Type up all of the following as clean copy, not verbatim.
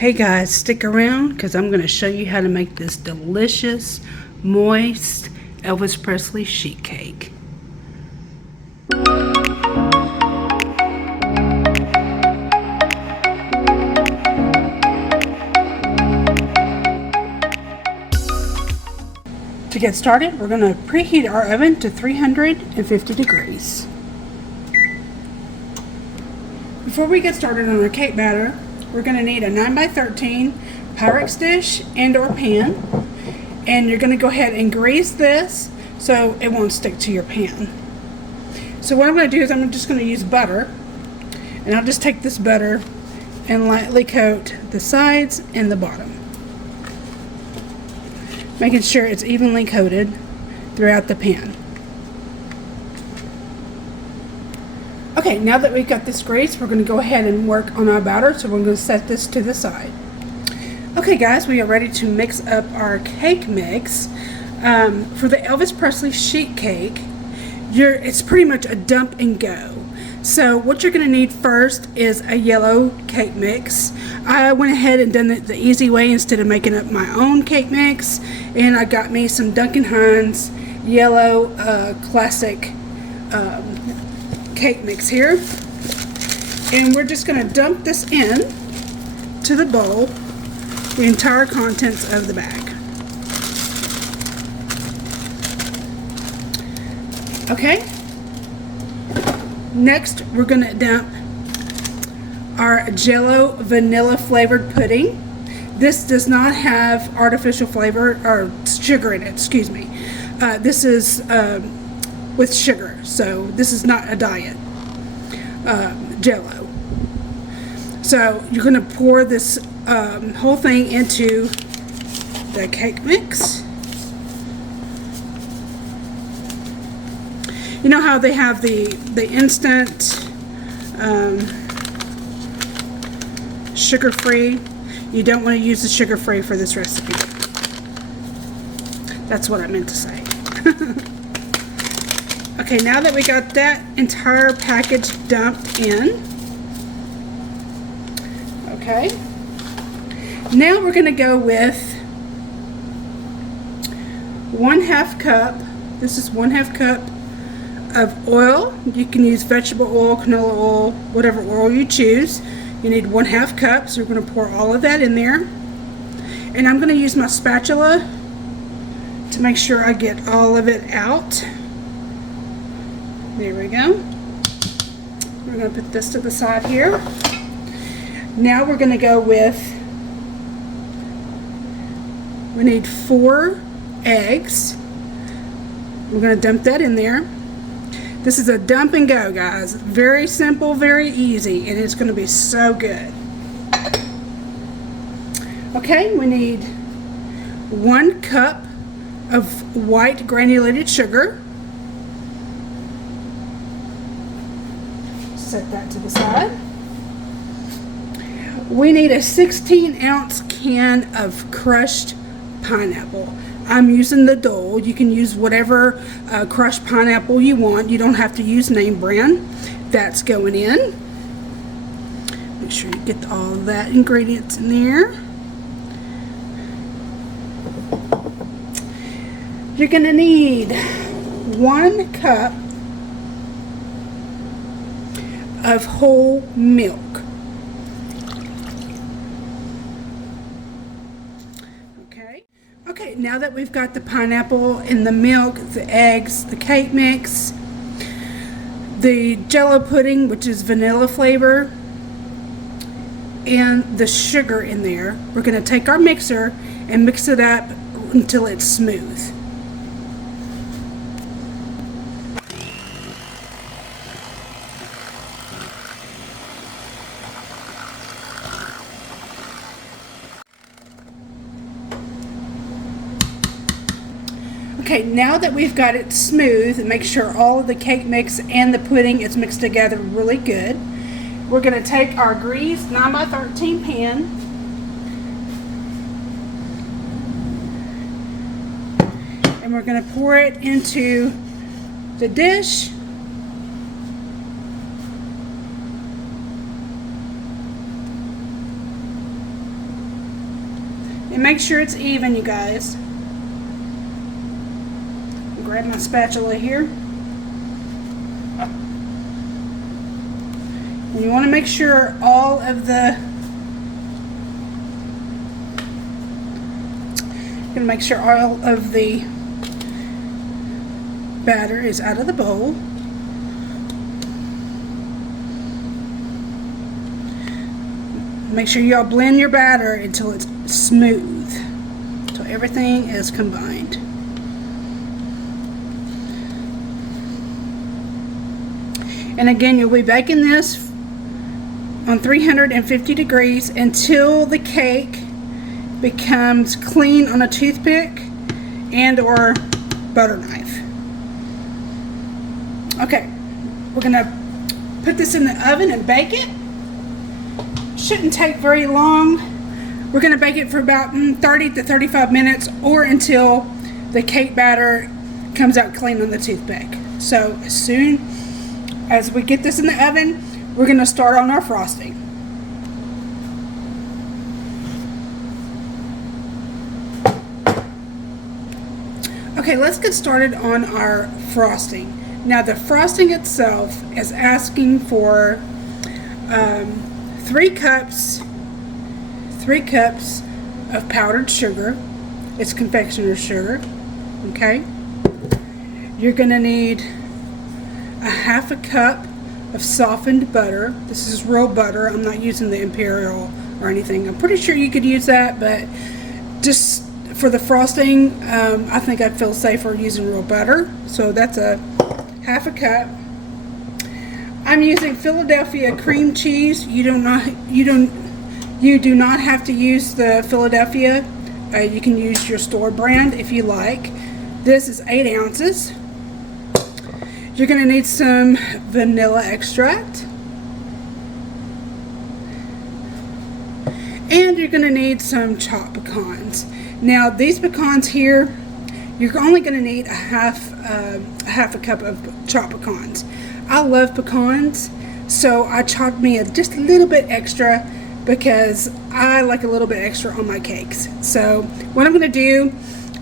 Hey guys, stick around because I'm going to show you how to make this delicious, moist Elvis Presley sheet cake. To get started, we're going to preheat our oven to 350 degrees. Before we get started on our cake batter, we're going to need a 9x13 Pyrex dish and or pan, and you're going to go ahead and grease this so it won't stick to your pan. So what I'm going to do is I'm just going to use butter, and I'll just take this butter and lightly coat the sides and the bottom, making sure it's evenly coated throughout the pan. Okay, now that we've got this grease, we're going to go ahead and work on our batter, so we're going to set this to the side. Okay guys, we are ready to mix up our cake mix. For the Elvis Presley sheet cake, it's pretty much a dump and go. So what you're going to need first is a yellow cake mix. I went ahead and done it the easy way instead of making up my own cake mix, and I got me some Duncan Hines yellow classic cake mix here, and we're just going to dump this in to the bowl, the entire contents of the bag. Okay, next we're going to dump our Jello vanilla flavored pudding. This does not have artificial flavor or sugar in it, excuse me. This is with sugar, so this is not a diet Jello. So you're going to pour this whole thing into the cake mix. You know how they have the instant sugar-free? You don't want to use the sugar-free for this recipe. That's what I meant to say. Okay, now that we got that entire package dumped in, okay, now we're going to go with 1/2 cup. This is 1/2 cup of oil. You can use vegetable oil, canola oil, whatever oil you choose. You need 1/2 cup, so we're going to pour all of that in there. And I'm going to use my spatula to make sure I get all of it out. There we go. We're going to put this to the side here. Now we're going to go with, we need 4 eggs. We're going to dump that in there. This is a dump and go, guys. Very simple, very easy, and it's going to be so good. Okay, we need 1 cup of white granulated sugar. Set that to the side. We need a 16-ounce can of crushed pineapple. I'm using the Dole. You can use whatever crushed pineapple you want. You don't have to use name brand. That's going in. Make sure you get all of that ingredients in there. You're going to need 1 cup of whole milk. Okay, now that we've got the pineapple and the milk, the eggs, the cake mix, the Jello pudding, which is vanilla flavor, and the sugar in there, we're going to take our mixer and mix it up until it's smooth. Okay, now that we've got it smooth, and make sure all of the cake mix and the pudding is mixed together really good, we're going to take our greased 9x13 pan, and we're going to pour it into the dish. And make sure it's even, you guys. Grab my spatula here. And you want to make sure all of the batter is out of the bowl. Make sure y'all blend your batter until it's smooth, until everything is combined. And again, you'll be baking this on 350 degrees until the cake becomes clean on a toothpick and or butter knife. Okay, we're gonna put this in the oven and bake it. Shouldn't take very long. We're gonna bake it for about 30 to 35 minutes or until the cake batter comes out clean on the toothpick. So as soon as we get this in the oven, we're gonna start on our frosting. Okay, let's get started on our frosting. Now the frosting itself is asking for 3 cups of powdered sugar. It's confectioner's sugar. Okay. You're gonna need a 1/2 cup of softened butter. This is real butter. I'm not using the Imperial or anything. I'm pretty sure you could use that, but just for the frosting, I think I'd feel safer using real butter. So that's a 1/2 cup. I'm using Philadelphia cream cheese. You do not have to use the Philadelphia. You can use your store brand if you like. This is 8 ounces. You're going to need some vanilla extract. And you're going to need some chopped pecans. Now these pecans here, you're only going to need a half a cup of chopped pecans. I love pecans, so I chopped me just a little bit extra because I like a little bit extra on my cakes. So what I'm going to do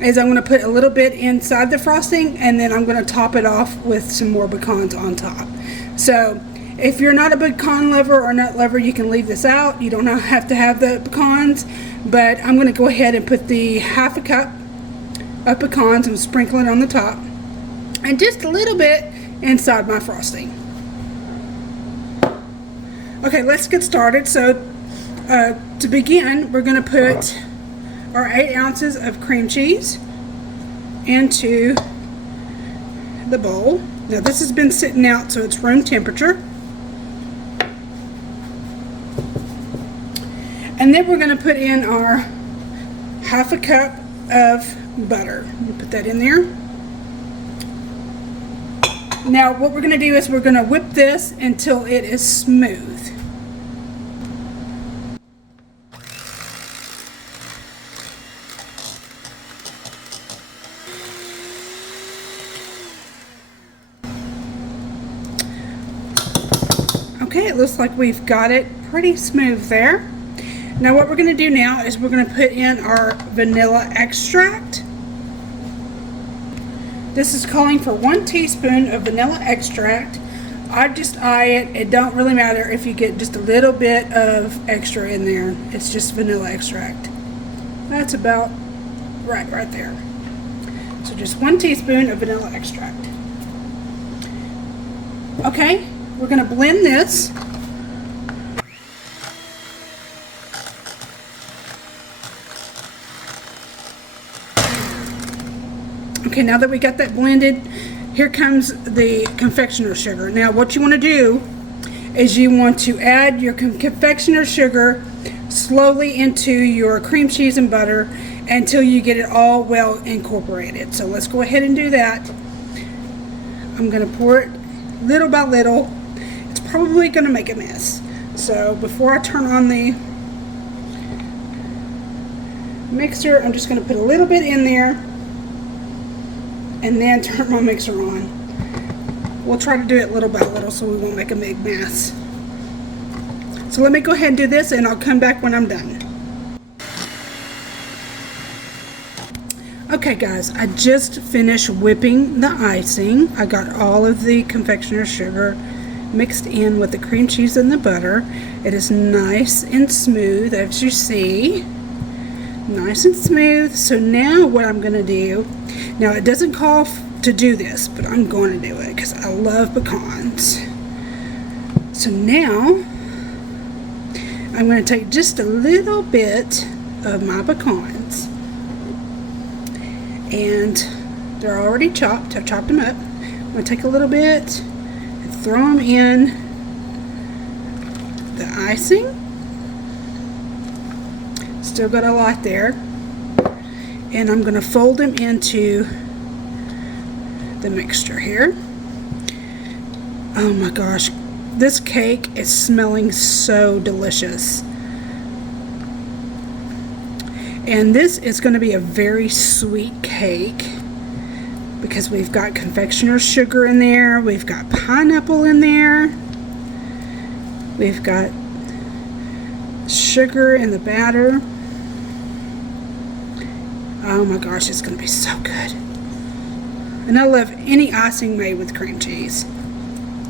is I'm going to put a little bit inside the frosting, and then I'm going to top it off with some more pecans on top. So if you're not a pecan lover or nut lover, you can leave this out. You don't have to have the pecans, but I'm going to go ahead and put the 1/2 cup of pecans and sprinkle it on the top, and just a little bit inside my frosting. Okay, let's get started. So to begin, we're going to put our 8 ounces of cream cheese into the bowl. Now this has been sitting out, so it's room temperature. And then we're going to put in our 1/2 cup of butter. Put that in there. Now what we're going to do is we're going to whip this until it is smooth. Okay, it looks like we've got it pretty smooth there. Now what we're going to do now is we're going to put in our vanilla extract. This is calling for 1 teaspoon of vanilla extract. I just eye it. It don't really matter if you get just a little bit of extra in there. It's just vanilla extract. That's about right there. So just 1 teaspoon of vanilla extract. Okay, we're going to blend this. Okay, now that we got that blended, here comes the confectioner's sugar. Now what you want to do is you want to add your confectioner's sugar slowly into your cream cheese and butter until you get it all well incorporated. So let's go ahead and do that. I'm going to pour it little by little. It's probably going to make a mess. So before I turn on the mixer, I'm just going to put a little bit in there and then turn my mixer on. We'll try to do it little by little so we won't make a big mess. So let me go ahead and do this, and I'll come back when I'm done. Okay guys, I just finished whipping the icing. I got all of the confectioner's sugar mixed in with the cream cheese and the butter. It is nice and smooth, as you see. Nice and smooth. So now what I'm going to do, now it doesn't call to do this, but I'm going to do it because I love pecans. So now I'm going to take just a little bit of my pecans, and they're already chopped. I've chopped them up. I'm going to take a little bit and throw them in the icing. Still got a lot there. And I'm going to fold them into the mixture here. Oh my gosh, this cake is smelling so delicious. And this is going to be a very sweet cake because we've got confectioner's sugar in there, we've got pineapple in there, we've got sugar in the batter. Oh my gosh, it's going to be so good. And I love any icing made with cream cheese.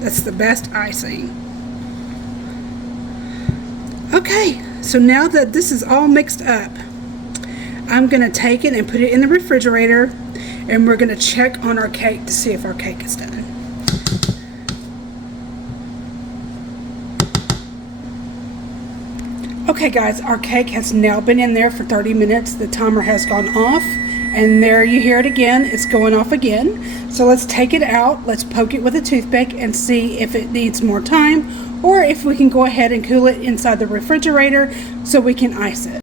That's the best icing. Okay, so now that this is all mixed up, I'm going to take it and put it in the refrigerator, and we're going to check on our cake to see if our cake is done. Okay guys, our cake has now been in there for 30 minutes. The timer has gone off, and there you hear it again. It's going off again. So let's take it out. Let's poke it with a toothpick and see if it needs more time, or if we can go ahead and cool it inside the refrigerator so we can ice it.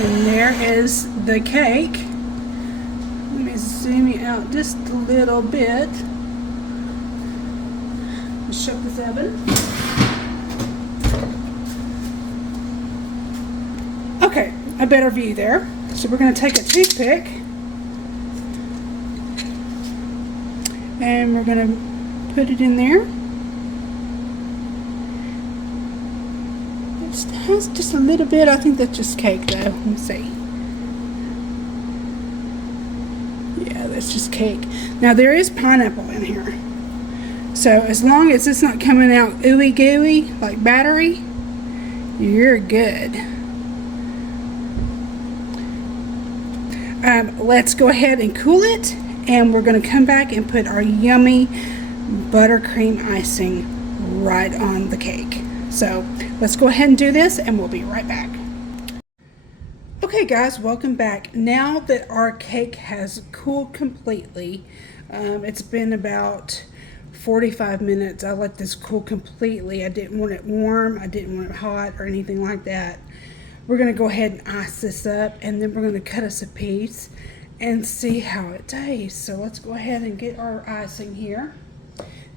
And there is the cake. Let me zoom you out just a little bit. Let's shut this oven. Okay, a better view there. So we're going to take a toothpick and we're going to put it in there. It has just a little bit. I think that's just cake though. Let me see. Yeah, that's just cake. Now there is pineapple in here. So as long as it's not coming out ooey gooey like battery, you're good. Let's go ahead and cool it, and we're going to come back and put our yummy buttercream icing right on the cake. So let's go ahead and do this, and we'll be right back. Okay guys, welcome back. Now that our cake has cooled completely, it's been about 45 minutes. I let this cool completely. I didn't want it warm, I didn't want it hot or anything like that. We're going to go ahead and ice this up, and then we're going to cut us a piece and see how it tastes. So let's go ahead and get our icing here.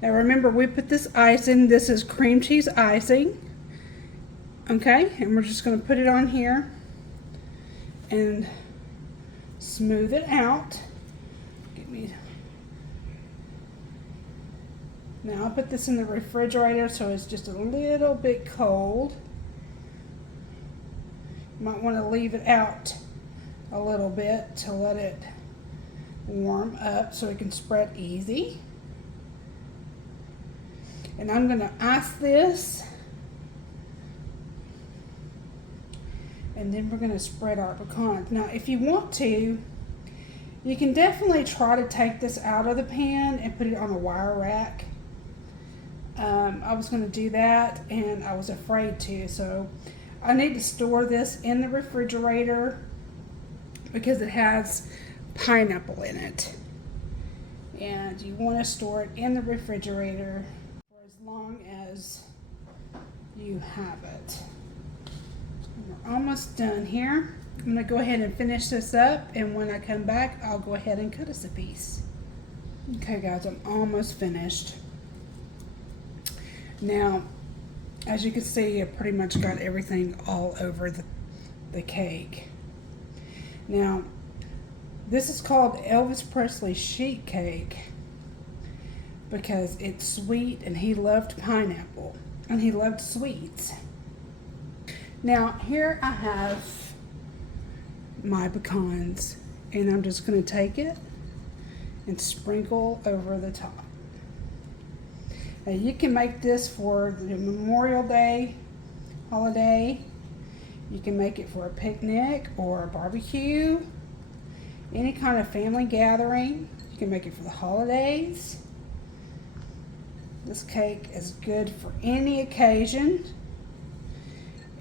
Now remember, we put this icing, this is cream cheese icing. Okay, and we're just going to put it on here and smooth it out. Now I'll put this in the refrigerator so it's just a little bit cold. You might want to leave it out a little bit to let it warm up so it can spread easy. And I'm going to ice this, and then we're going to spread our pecans. Now if you want to, you can definitely try to take this out of the pan and put it on a wire rack. I was going to do that, and I was afraid to, so I need to store this in the refrigerator because it has pineapple in it, and you want to store it in the refrigerator for as long as you have it. We're almost done here. I'm going to go ahead and finish this up, and when I come back, I'll go ahead and cut us a piece. Okay guys, I'm almost finished. Now, as you can see, I pretty much got everything all over the cake. Now, this is called Elvis Presley sheet cake because it's sweet, and he loved pineapple, and he loved sweets. Now, here I have my pecans. And I'm just going to take it and sprinkle over the top. Now you can make this for the Memorial Day holiday. You can make it for a picnic or a barbecue, any kind of family gathering. You can make it for the holidays. This cake is good for any occasion,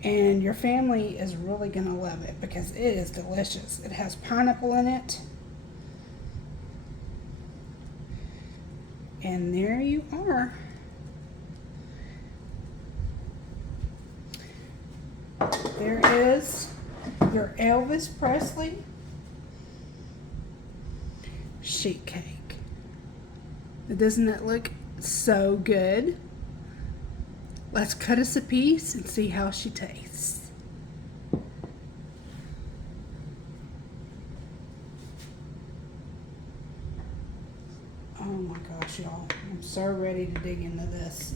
and your family is really going to love it because it is delicious. It has pineapple in it. And there you are. There is your Elvis Presley sheet cake. Doesn't that look so good? Let's cut us a piece and see how she tastes. Oh my gosh, y'all. I'm so ready to dig into this.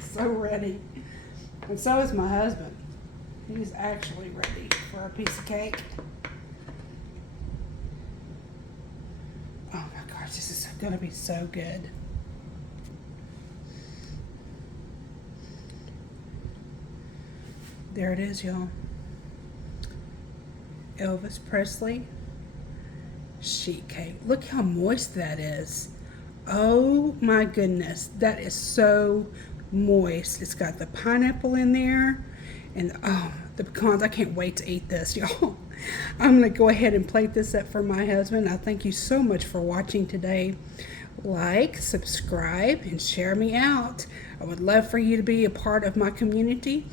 So ready. And so is my husband. He's actually ready for a piece of cake. Oh my gosh, this is going to be so good. There it is, y'all. Elvis Presley sheet cake. Look how moist that is. Oh my goodness, that is so moist. It's got the pineapple in there, and oh, the pecans. I can't wait to eat this, y'all. I'm gonna go ahead and plate this up for my husband. I thank you so much for watching today. Like, subscribe, and share me out. I would love for you to be a part of my community,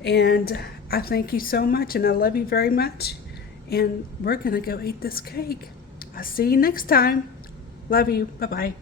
and I thank you so much, and I love you very much, and we're gonna go eat this cake. I'll see you next time. Love you. Bye-bye.